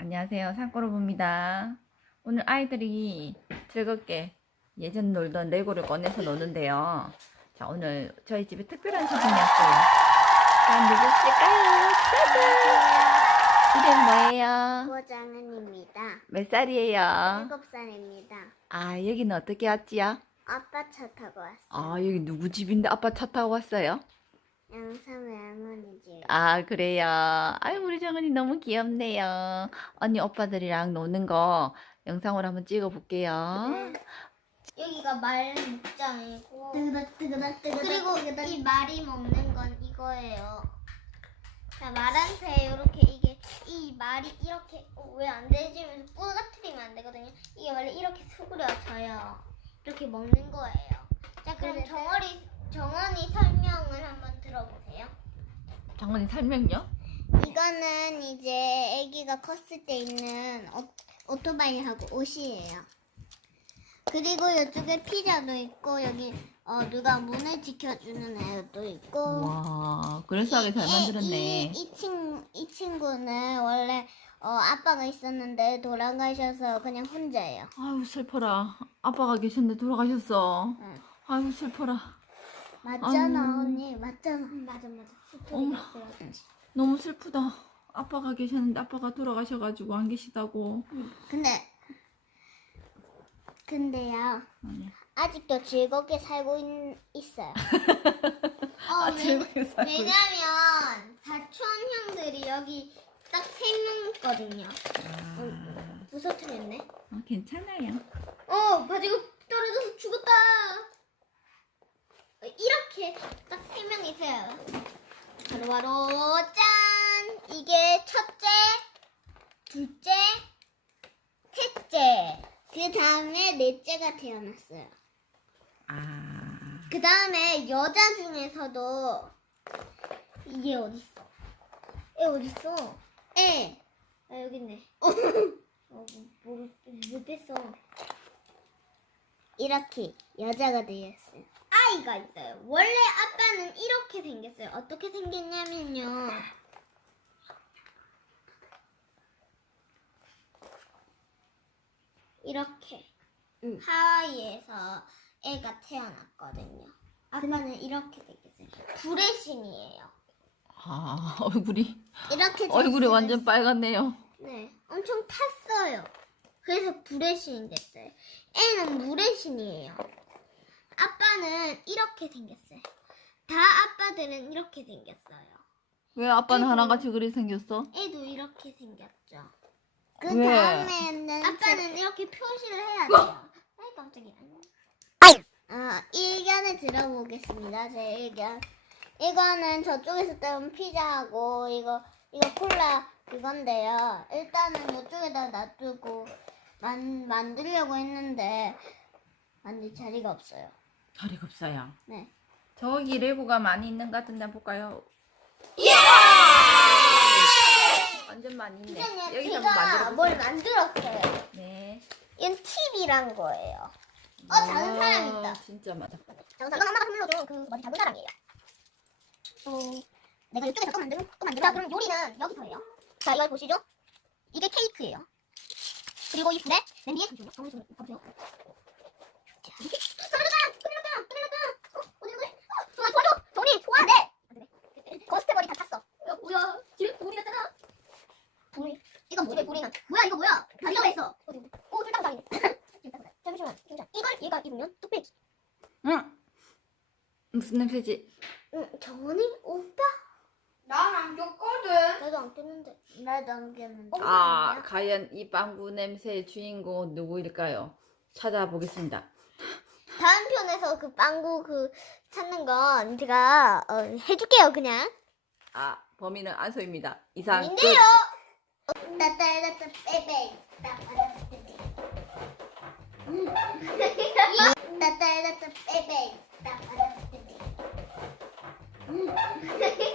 안녕하세요. 산꼬로부입니다. 오늘 아이들이 즐겁게 예전 놀던 레고를 꺼내서 노는데요. 자, 오늘 저희 집에 특별한 손님이 왔어요. 자, 누구실까요? 짜잔! 이름 뭐예요? 고장은입니다. 몇 살이에요? 일곱 살입니다. 아, 여기는 어떻게 왔지요? 아빠 차 타고 왔어요. 아, 여기 누구 집인데 아빠 차 타고 왔어요? 집. 아, 그래요. 아유, 우리 정은이 너무 귀엽네요. 언니 오빠들이랑 노는 거 영상으로 한번 찍어볼게요. 네. 여기가 말 목장이고 그리고 이 말이 먹는 건 이거예요. 자 말한테 이렇게 이게 이 말이 이렇게 왜 안 되지? 하면서 부러뜨리면 안 되거든요. 이게 원래 이렇게 수그려져요. 이렇게 먹는 거예요. 자 그럼 정원이 정원이 설명을 한번 들어보세요. 장모님 설명요? 이거는 이제 아기가 컸을 때 있는 오, 오토바이하고 옷이에요. 그리고 이쪽에 피자도 있고 여기 어, 누가 문을 지켜주는 애도 있고 와, 그래서하게 잘 만들었네. 이, 이, 친, 이 친구는 원래 어, 아빠가 있었는데 돌아가셔서 그냥 혼자예요. 아유, 슬퍼라. 아빠가 계셨는데 돌아가셨어. 응. 아유, 슬퍼라. 맞잖아 아유. 언니 맞잖아. 맞아 맞아. 어머. 너무 슬프다. 아빠가 계셨는데 아빠가 돌아가셔가지고 안 계시다고. 근데 근데요. 아니야. 아직도 즐겁게 살고 있, 어요 아, 즐겁게 살고 있- 왜냐면 사촌 형들이 여기 딱 세 명 있거든요. 아, 부서뜨렸네. 어, 괜찮아요. 어, 바지가 떨어져서 죽었다. 어, 이렇게 딱 세명 있어요. 바로바로 짠! 이게 첫째, 둘째, 셋째. 그 다음에 넷째가 태어났어요. 아, 그 다음에 여자 중에서도 이게 어딨어? 애 어딨어? 애. 아 여기 있네. 어, 뭐, 뭐, 뭐 뺐어? 이렇게 여자가 되었어요. 아이가 있어요. 원래 아빠는 이렇게 생겼어요. 어떻게 생겼냐면요. 이렇게 하와이에서 애가 태어났거든요. 아빠는 이렇게 생겼어요. 불의 신이에요. 아, 얼굴이, 이렇게 얼굴이 잘생겼어요. 완전 빨갛네요. 네, 엄청 탔어요. 그래서 불의 신이 됐어요. 애는 물의 신이에요. 아빠는 이렇게 생겼어요. 다 아빠들은 이렇게 생겼어요. 왜 아빠는 아이고. 하나같이 그리 생겼어? 애도 이렇게 생겼죠. 그 왜? 다음에는 아빠는 이렇게 표시를 해야 돼요. 아이 깜짝이야. 어, 의견을 들어보겠습니다. 제 의견. 이거는 저쪽에서 따온 피자하고 이거 이거 콜라 그건데요. 일단은 이쪽에다 놔두고 만 만들려고 했는데 만들 자리가 없어요. 자리가 없어요. 네. 저기 레고가 많이 있는 것 같은데 한번 볼까요? 완전 많이 있네. 여기서 한번 제가 만들어 뭘 보세요. 만들었어요. 네. 이건 팁이란 거예요. 어, 작은 사람 있다. 진짜 맞아. 작은 사람. 이건 엄마가 선물로 준 그 머리 작은 사람이에요. 또 내가 이쪽에서 또 만들고 또 만들고. 자, 그럼 요리는 여기서 해요. 자, 이걸 보시죠. 이게 케이크예요. 그리고 이 불에 냄비에 잠시만요. 정리 좀 봐보세요. 자, 이렇게. 떨어졌다! 떨어졌다! 떨어졌다! 어, 어디 있는 거야? 어, 도와, 도와줘! 정리! 도와! 안 돼! 안 되네. 거스트 머리 다 탔어. 야, 뭐야? 집에 불이 났잖아. 불. 이건 뭐야, 불이는? 뭐야, 이거 뭐야? 다리가 왜 있어? 어디, 어디? 오, 줄당당이네. 잠시만, 잠시만. 이걸 얘가 입으면 뚝배기. 응. 무슨 냄새지? 응, 정원이 오빠? 난안 줬거든. 나도 안 꼈는데. 나도 안 꼈는데. 아, 과연 이 빵구 냄새의 주인공은 누구일까요? 찾아보겠습니다. 다음 편에서 그 빵구 그 찾는 건 제가 어, 해줄게요 그냥. 아, 범인은 안소입니다. 이상 끝. 인데요. 따따따따 that's da baby. da da da da baby.